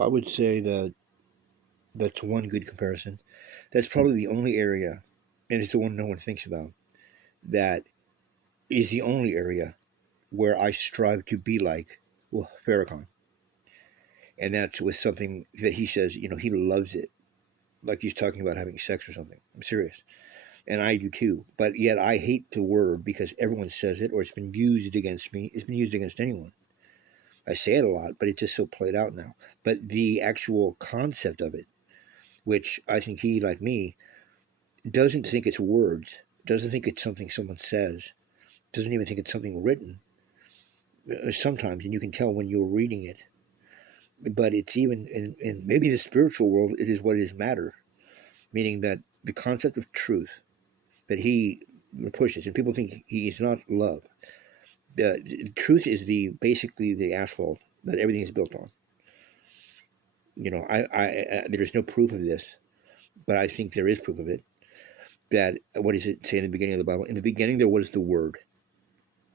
I would say that that's one good comparison. That's probably the only area, and it's the one no one thinks about, that is the only area where I strive to be like, well, Farrakhan. And that's with something that he says, he loves it. Like he's talking about having sex or something. I'm serious. And I do too. But yet I hate the word because everyone says it or it's been used against me. It's been used against anyone. I say it a lot, but it's just so played out now. But the actual concept of it, which I think he, like me, doesn't think it's words, doesn't think it's something someone says, doesn't even think it's something written. Sometimes, and you can tell when you're reading it. But it's even in maybe the spiritual world, it is what is matter, meaning that the concept of truth that he pushes, and people think he's not love. The truth is the basically the asphalt that everything is built on. There's no proof of this, but I think there is proof of it. That what does it say in the beginning of the Bible? In the beginning, there was the Word.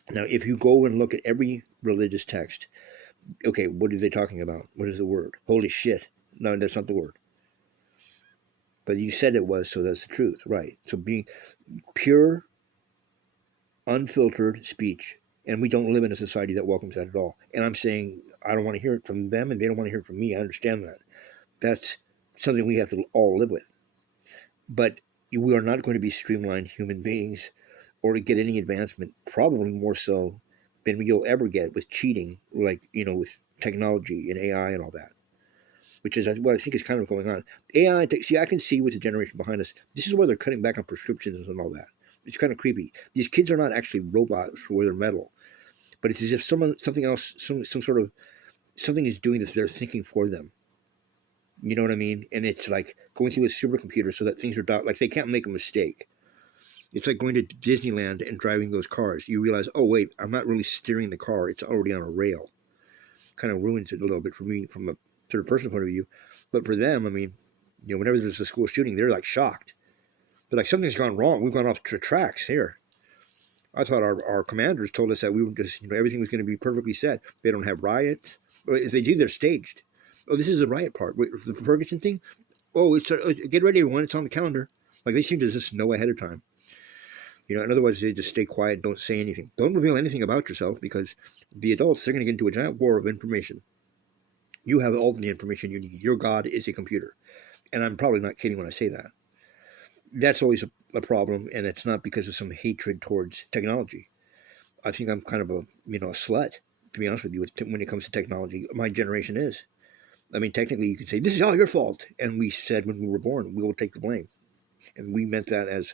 Now, if you go and look at every religious text, okay, what are they talking about? What is the word? Holy shit! No, that's not the word. But you said it was, so that's the truth, right? So being pure, unfiltered speech, and we don't live in a society that welcomes that at all. And I'm saying I don't want to hear it from them, and they don't want to hear it from me. I understand that. That's something we have to all live with. But we are not going to be streamlined human beings or to get any advancement, probably more so than you'll ever get with cheating, like, with technology and AI and all that, which is what I think is kind of going on. AI, see, I can see with the generation behind us, this is where they're cutting back on prescriptions and all that. It's kind of creepy. These kids are not actually robots where they're metal, but it's as if something else, some sort of, something is doing this, they're thinking for them. You know what I mean? And it's like going through a supercomputer so that things are like they can't make a mistake. It's like going to Disneyland and driving those cars. You realize, oh wait, I'm not really steering the car; it's already on a rail. Kind of ruins it a little bit for me from a third person point of view. But for them, I mean, whenever there's a school shooting, they're like shocked. They're like, something's gone wrong. We've gone off the tracks here. I thought our commanders told us that we were just, everything was going to be perfectly set. They don't have riots. Or if they do, they're staged. Oh, this is the riot part. Wait, the Ferguson thing? Oh, get ready, everyone. It's on the calendar. Like they seem to just know ahead of time. In other words, they just stay quiet, don't say anything. Don't reveal anything about yourself because the adults, they're going to get into a giant war of information. You have all the information you need. Your God is a computer. And I'm probably not kidding when I say that. That's always a problem, and it's not because of some hatred towards technology. I think I'm kind of a slut, to be honest with you, when it comes to technology. My generation is. I mean, technically, you could say, this is all your fault. And we said when we were born, we will take the blame. And we meant that as,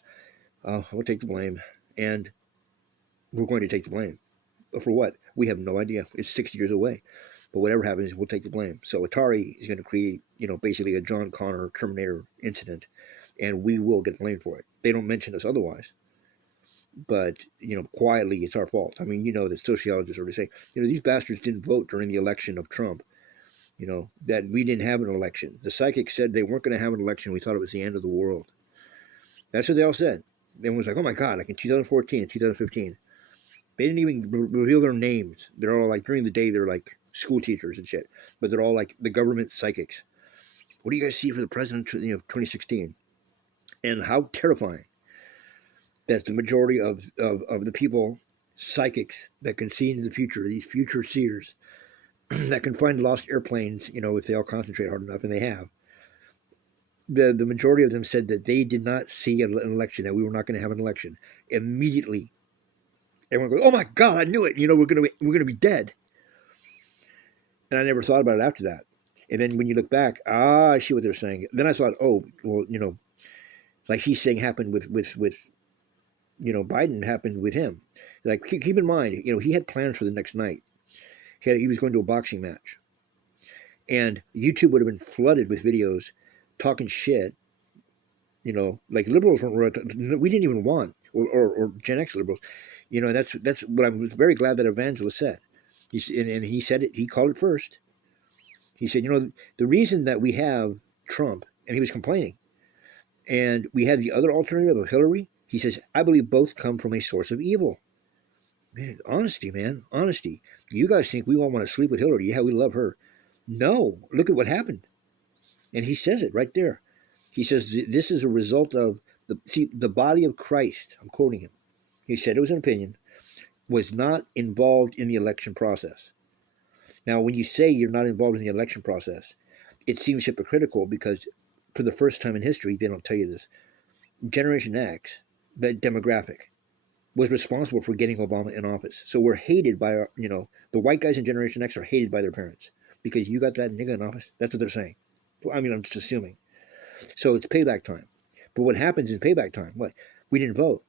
we'll take the blame. And we're going to take the blame. But for what? We have no idea. It's 60 years away. But whatever happens, we'll take the blame. So Atari is going to create, basically a John Connor Terminator incident, and we will get blamed for it. They don't mention us otherwise. But, quietly, it's our fault. I mean, the sociologists already say, these bastards didn't vote during the election of Trump. That we didn't have an election. The psychics said they weren't going to have an election. We thought it was the end of the world. That's what they all said. Everyone was like, oh my God, like in 2014 and 2015. They didn't even reveal their names. They're all like, during the day, they're like school teachers and shit. But they're all like the government psychics. What do you guys see for the president of 2016? And how terrifying that the majority of the people, psychics, that can see into the future, these future seers, that can find lost airplanes, if they all concentrate hard enough, and they have. The majority of them said that they did not see an election, that we were not going to have an election. Immediately, everyone goes, "Oh my God, I knew it! We're going to be dead." And I never thought about it after that. And then when you look back, I see what they're saying. Then I thought, oh, well, like he's saying happened with Biden, happened with him. Like keep in mind, he had plans for the next night. He was going to a boxing match, and YouTube would have been flooded with videos talking shit. Like liberals we didn't even want, or Gen X liberals. That's what I was very glad that Evangelist said. He said it. He called it first. He said, the reason that we have Trump, and he was complaining, and we had the other alternative of Hillary. He says, I believe both come from a source of evil. Man, honesty, man, honesty. You guys think we all want to sleep with Hillary? Yeah, we love her. No, look at what happened. And he says it right there. He says this is a result of the body of Christ. I'm quoting him. He said it was an opinion, was not involved in the election process. Now, when you say you're not involved in the election process, it seems hypocritical because for the first time in history, they don't tell you this, Generation X, that demographic, was responsible for getting Obama in office. So we're hated by our, the white guys in Generation X are hated by their parents because you got that nigga in office. That's what they're saying. I mean, I'm just assuming. So it's payback time. But what happens in payback time? What? We didn't vote.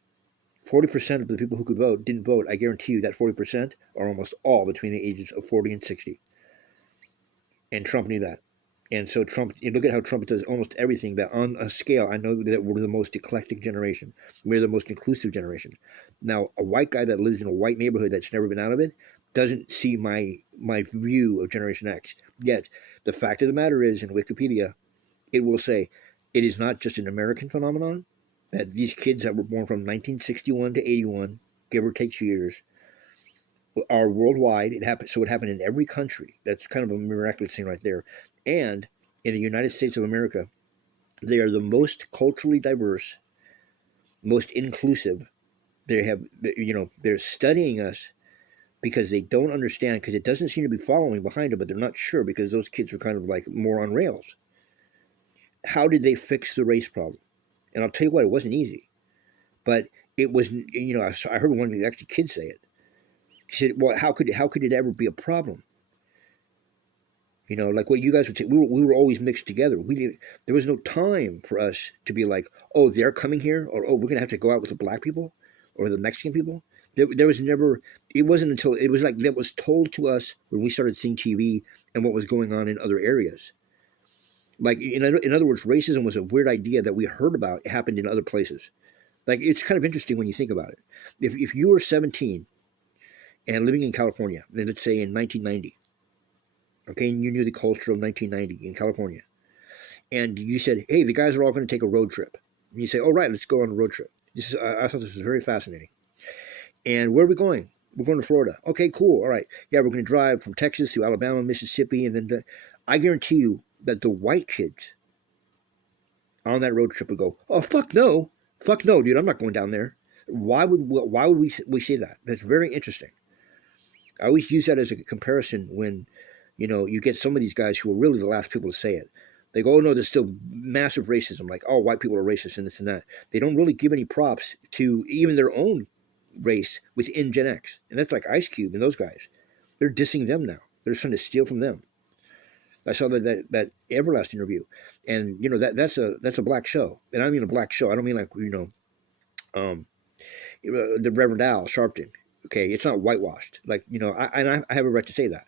40% of the people who could vote didn't vote. I guarantee you that 40% are almost all between the ages of 40 and 60. And Trump knew that. And so Trump, you look at how Trump does almost everything that on a scale, I know that we're the most eclectic generation. We're the most inclusive generation. Now, a white guy that lives in a white neighborhood that's never been out of it doesn't see my view of Generation X. Yet, the fact of the matter is, in Wikipedia, it will say it is not just an American phenomenon, that these kids that were born from 1961 to 81, give or take 2 years, are worldwide. It happened, so it happened in every country. That's kind of a miraculous thing right there. And in the United States of America, they are the most culturally diverse, most inclusive. They have, they're studying us because they don't understand, because it doesn't seem to be following behind them, but they're not sure because those kids are kind of like more on rails. How did they fix the race problem? And I'll tell you what, it wasn't easy, but it was, I heard one of the actually kids say it. He said, well, how could it ever be a problem? Like what you guys would say, we were always mixed together. There was no time for us to be like, oh, they're coming here, or oh, we're going to have to go out with the black people or the Mexican people. There was never, it wasn't until, it was like that was told to us when we started seeing TV and what was going on in other areas. Like, in other words, racism was a weird idea that we heard about. It happened in other places. Like, it's kind of interesting when you think about it. If you were 17 and living in California, let's say in 1990, okay, and you knew the culture of 1990 in California, and you said, hey, the guys are all going to take a road trip. And you say, all right, let's go on a road trip. I thought this was very fascinating. And where are we going? We're going to Florida. Okay, cool. All right. Yeah, we're going to drive from Texas to Alabama, Mississippi, and then I guarantee you that the white kids on that road trip would go, oh, fuck no, dude, I'm not going down there. Why would we say that? That's very interesting. I always use that as a comparison when, you get some of these guys who are really the last people to say it. They go, oh no, there's still massive racism. Like, oh, white people are racist and this and that. They don't really give any props to even their own race within Gen X. And that's like Ice Cube and those guys. They're dissing them now. They're trying to steal from them. I saw that Everlast interview, and that's a black show, and I mean a black show. I don't mean like the Reverend Al Sharpton. Okay, it's not whitewashed. Like I have a right to say that.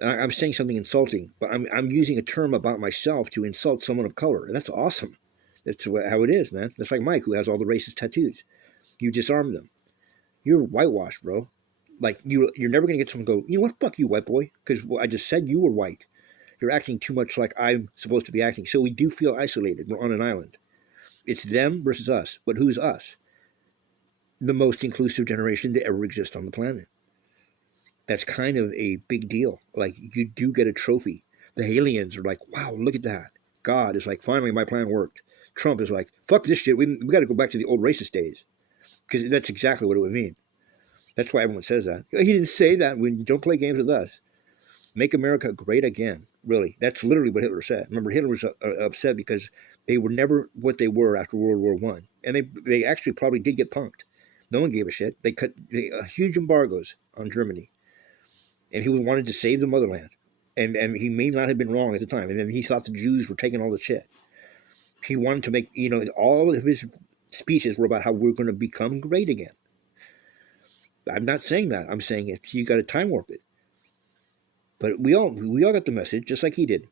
I'm saying something insulting, but I'm using a term about myself to insult someone of color. And that's awesome. That's how it is, man. That's like Mike, who has all the racist tattoos. You disarm them. You're whitewashed, bro. Like you're never gonna get someone to go, you know what, fuck you, white boy, because I just said you were white. You're acting too much like I'm supposed to be acting. So we do feel isolated. We're on an island. It's them versus us. But who's us? The most inclusive generation to ever exist on the planet. That's kind of a big deal. Like, you do get a trophy. The aliens are like, wow, look at that. God is like, finally my plan worked. Trump is like, fuck this shit. We got to go back to the old racist days. Because that's exactly what it would mean. That's why everyone says that. He didn't say that. When you don't play games with us. Make America great again. Really, that's literally what Hitler said. Remember, Hitler was upset because they were never what they were after World War I, and they actually probably did get punked. No one gave a shit. They cut huge embargoes on Germany, and he wanted to save the motherland, and he may not have been wrong at the time. And then he thought the Jews were taking all the shit. He wanted to make all of his speeches were about how we're going to become great again. I'm not saying that. I'm saying you got to time warp it. But we all got the message, just like he did.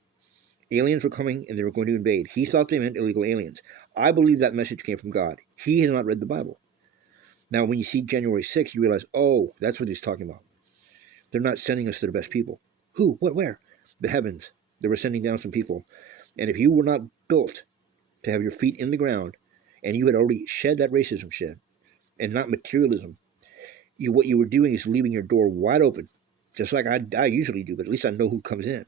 Aliens were coming and they were going to invade. He thought they meant illegal aliens. I believe that message came from God. He has not read the Bible. Now, when you see January 6th, you realize, oh, that's what he's talking about. They're not sending us to the best people. Who? What? Where? The heavens. They were sending down some people. And if you were not built to have your feet in the ground, and you had already shed that racism shit, and not materialism, what you were doing is leaving your door wide open. Just like I usually do, but at least I know who comes in.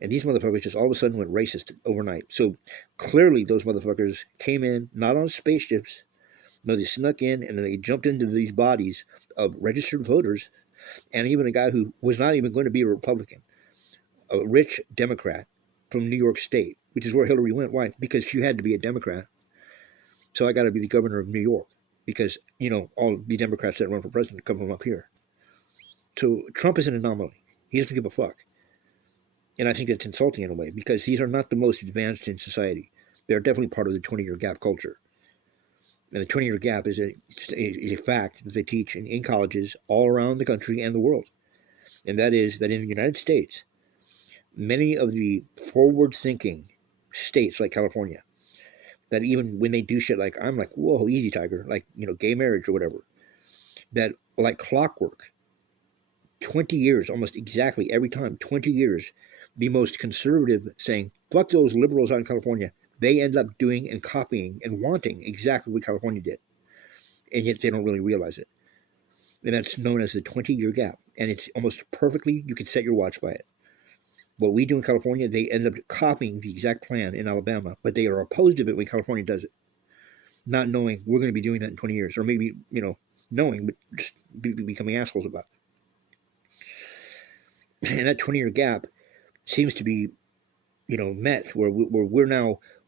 And these motherfuckers just all of a sudden went racist overnight. So clearly those motherfuckers came in, not on spaceships. No, they snuck in and then they jumped into these bodies of registered voters and even a guy who was not even going to be a Republican, a rich Democrat from New York State, which is where Hillary went. Why? Because she had to be a Democrat. So I got to be the governor of New York because, all the Democrats that run for president come from up here. So Trump is an anomaly. He doesn't give a fuck. And I think that's insulting in a way because these are not the most advanced in society. They're definitely part of the 20-year gap culture. And the 20-year gap is a fact that they teach in colleges all around the country and the world. And that is that in the United States, many of the forward-thinking states like California, that even when they do shit like, I'm like, whoa, easy, tiger, like, gay marriage or whatever, that like clockwork, 20 years, almost exactly every time, 20 years, the most conservative saying, fuck those liberals out in California, they end up doing and copying and wanting exactly what California did. And yet they don't really realize it. And that's known as the 20-year gap. And it's almost perfectly, you can set your watch by it. What we do in California, they end up copying the exact plan in Alabama, but they are opposed to it when California does it. Not knowing we're going to be doing that in 20 years. Or maybe, knowing, but just becoming assholes about it. And that 20-year gap seems to be, met where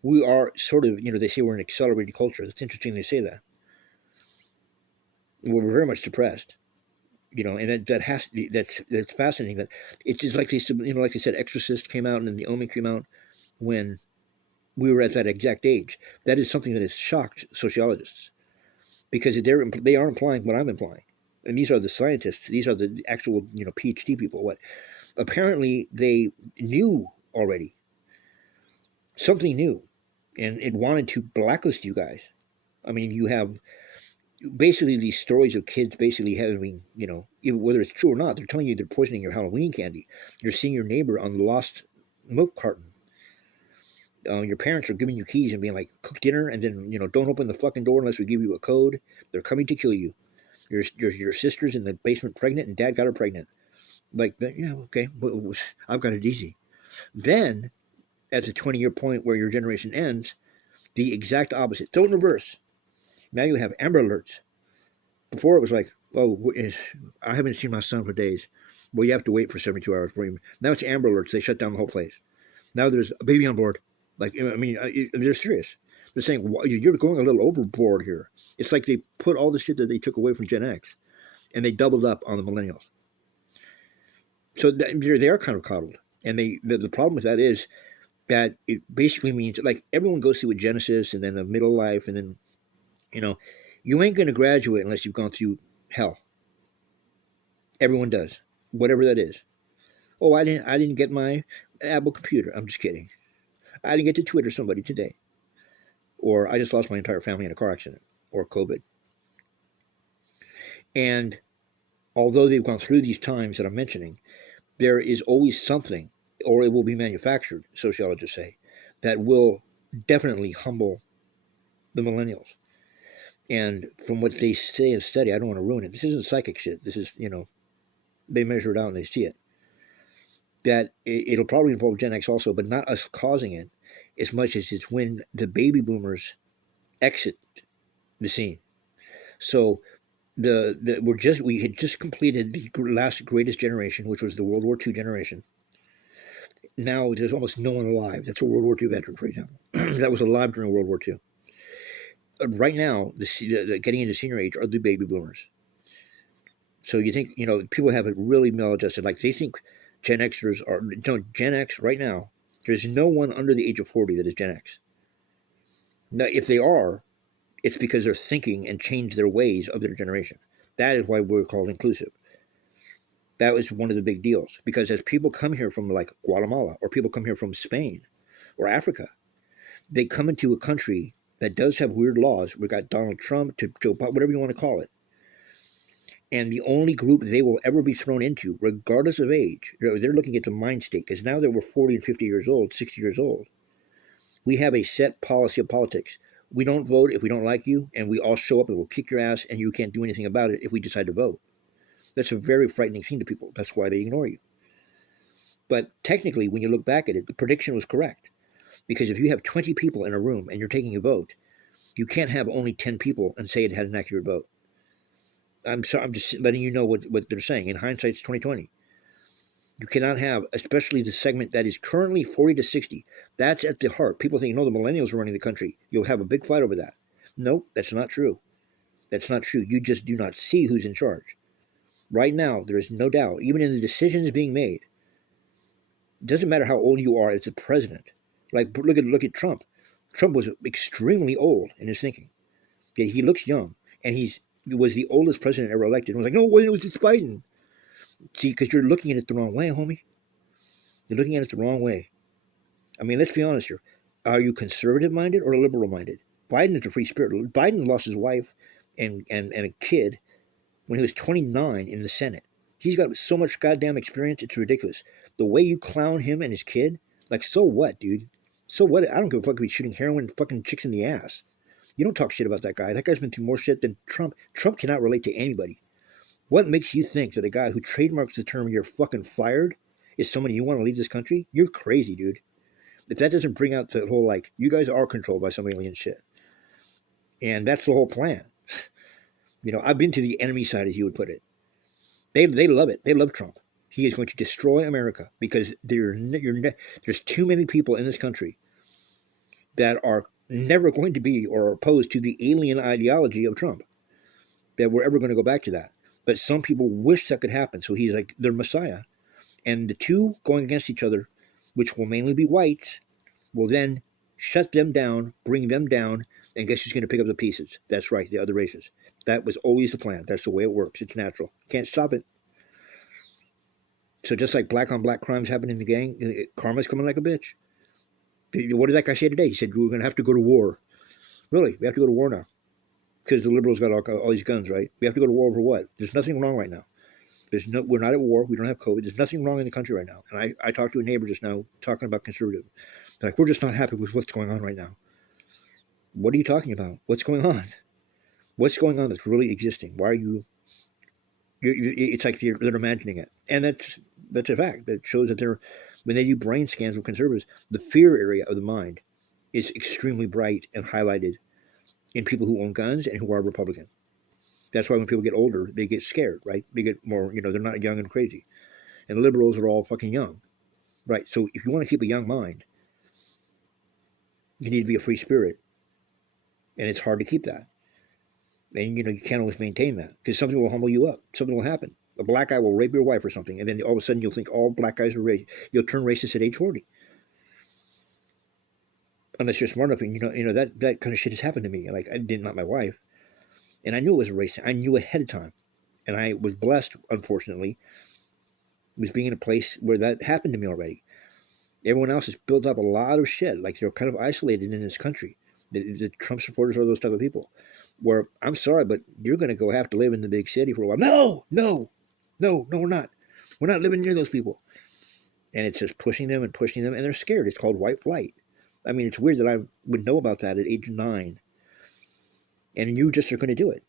we are sort of, they say we're an accelerated culture. That's interesting they say that. We're very much depressed, and that's fascinating. That it's just like like they said, Exorcist came out and then The Omen came out when we were at that exact age. That is something that has shocked sociologists because they are implying what I'm implying, and these are the scientists. These are the actual PhD people. What apparently they knew already. Something new, and it wanted to blacklist you guys. I mean, you have basically these stories of kids basically having, even whether it's true or not, they're telling you they're poisoning your Halloween candy. You're seeing your neighbor on the lost milk carton. Your parents are giving you keys and being like, cook dinner, and then, don't open the fucking door unless we give you a code. They're coming to kill you. Your sister's in the basement pregnant, and dad got her pregnant. Like, yeah, okay, I've got it easy. Then, at the 20-year point where your generation ends, the exact opposite. Don't reverse. Now you have Amber Alerts. Before it was like, oh, I haven't seen my son for days. Well, you have to wait for 72 hours for him. Now it's Amber Alerts. They shut down the whole place. Now there's a baby on board. Like, I mean, they're serious. They're saying, you're going a little overboard here. It's like they put all the shit that they took away from Gen X and they doubled up on the millennials. So they are kind of coddled. And the problem with that is that it basically means, like, everyone goes through a Genesis and then a middle life and then, you ain't going to graduate unless you've gone through hell. Everyone does, whatever that is. Oh, I didn't get my Apple computer. I'm just kidding. I didn't get to Twitter somebody today. Or I just lost my entire family in a car accident or COVID. And although they've gone through these times that I'm mentioning, there is always something, or it will be manufactured, sociologists say, that will definitely humble the millennials. And from what they say and study, I don't want to ruin it. This isn't psychic shit. This is, they measure it out and they see it. That it'll probably involve Gen X also, but not us causing it as much as it's when the baby boomers exit the scene. So we had just completed the last greatest generation, which was the World War II generation. Now there's almost no one alive. That's a World War II veteran, for example, that was alive during World War II. Right now, the getting into senior age are the baby boomers. So you think, people have it really maladjusted. Like they think Gen Xers are, Gen X right now, there's no one under the age of 40 that is Gen X. Now, if they are, it's because they're thinking and changed their ways of their generation. That is why we're called inclusive. That was one of the big deals. Because as people come here from like Guatemala, or people come here from Spain or Africa, they come into a country that does have weird laws. We've got Donald Trump, to Joe, whatever you want to call it. And the only group they will ever be thrown into, regardless of age, they're looking at the mind state, because now that we're 40 and 50 years old, 60 years old, we have a set policy of politics. We don't vote if we don't like you, and we all show up and we'll kick your ass, and you can't do anything about it if we decide to vote. That's a very frightening thing to people. That's why they ignore you. But technically, when you look back at it, the prediction was correct. Because if you have 20 people in a room and you're taking a vote, you can't have only 10 people and say it had an accurate vote. I'm sorry, I'm just letting you know what they're saying. In hindsight, it's 2020. You cannot have, especially the segment that is currently 40 to 60. That's at the heart. People think, no, the millennials are running the country. You'll have a big fight over that. Nope, that's not true. That's not true. You just do not see who's in charge. Right now, there is no doubt, even in the decisions being made, it doesn't matter how old you are as a president. Like, look at Trump. Trump was extremely old in his thinking. Yet he looks young, and he was the oldest president ever elected. And was like, no, wait, it was just Biden. See, because you're looking at it the wrong way, homie. You're looking at it the wrong way. I mean, let's be honest here. Are you conservative-minded or liberal-minded? Biden is a free spirit. Biden lost his wife and a kid when he was 29 in the Senate. He's got so much goddamn experience, it's ridiculous. The way you clown him and his kid, like, so what, dude? So what? I don't give a fuck if he's shooting heroin and fucking chicks in the ass. You don't talk shit about that guy. That guy's been through more shit than Trump. Trump cannot relate to anybody. What makes you think that a guy who trademarks the term "you're fucking fired" is someone you want to leave this country? You're crazy, dude. If that doesn't bring out the whole, like, you guys are controlled by some alien shit. And that's the whole plan. You know, I've been to the enemy side, as you would put it. They love it. They love Trump. He is going to destroy America because there's too many people in this country that are never going to be or are opposed to the alien ideology of Trump, that we're ever going to go back to that. But some people wish that could happen. So he's like their messiah. And the two going against each other, which will mainly be whites, will then shut them down, bring them down, and guess who's going to pick up the pieces? That's right, the other races. That was always the plan. That's the way it works. It's natural. Can't stop it. So just like black on black crimes happen in the gang, karma's coming like a bitch. What did that guy say today? He said, we're going to have to go to war. Really? We have to go to war now. Because the liberals got all these guns, right? We have to go to war over what? There's nothing wrong right now. We're not at war. We don't have COVID. There's nothing wrong in the country right now. And I talked to a neighbor just now talking about conservative. They're like, we're just not happy with what's going on right now. What are you talking about? What's going on? What's going on that's really existing? Why are you? It's like they're imagining it, and that's a fact. That shows that when they do brain scans of conservatives, the fear area of the mind is extremely bright and highlighted in people who own guns and who are Republican. That's why when people get older, they get scared, right? They get more, they're not young and crazy. And liberals are all fucking young, right? So if you want to keep a young mind, you need to be a free spirit. And it's hard to keep that. And, you can't always maintain that because something will humble you up. Something will happen. A black guy will rape your wife or something. And then all of a sudden you'll think all black guys are racist. You'll turn racist at age 40. Unless you're smart enough and that kind of shit has happened to me. Like, I did not my wife. And I knew it was a race. I knew ahead of time. And I was blessed, unfortunately, with being in a place where that happened to me already. Everyone else has built up a lot of shit. Like, they're kind of isolated in this country. The Trump supporters are those type of people. Where, I'm sorry, but you're going to have to live in the big city for a while. No, we're not. We're not living near those people. And it's just pushing them, and they're scared. It's called white flight. I mean, it's weird that I would know about that at age 9. And you just are going to do it.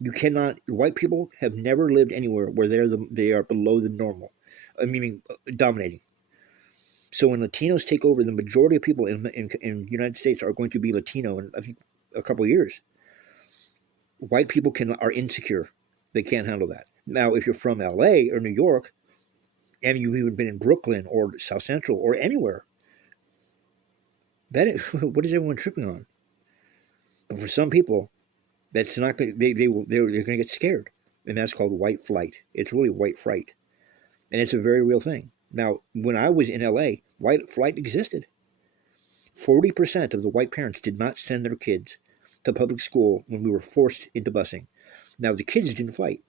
You cannot. White people have never lived anywhere where they are below the normal, meaning dominating. So when Latinos take over, the majority of people in the United States are going to be Latino in, I think, a couple of years. White people are insecure. They can't handle that. Now, if you're from LA or New York, and you've even been in Brooklyn or South Central or anywhere, what is everyone tripping on? But for some people, that's not going. They're going to get scared, and that's called white flight. It's really white fright, and it's a very real thing. Now, when I was in LA, white flight existed. 40% of the white parents did not send their kids to public school when we were forced into busing. Now, the kids didn't fight.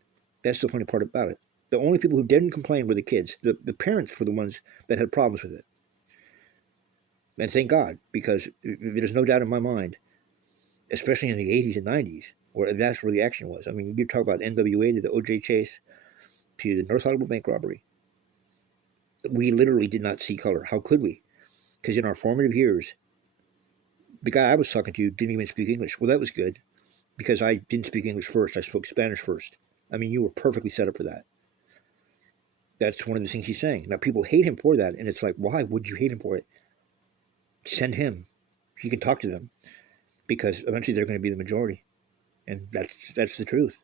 That's the funny part about it. The only people who didn't complain were the kids. The parents were the ones that had problems with it. And thank God, because there's no doubt in my mind, especially in the 80s and 90s, where that's where the action was. I mean, you talk about NWA to the OJ chase to the North Hollywood bank robbery. We literally did not see color. How could we? Because in our formative years, the guy I was talking to didn't even speak English. Well, that was good, because I didn't speak English first. I spoke Spanish first. I mean, you were perfectly set up for that. That's one of the things he's saying. Now, people hate him for that, and it's like, why would you hate him for it? Send him. He can talk to them, because eventually they're going to be the majority, and that's the truth.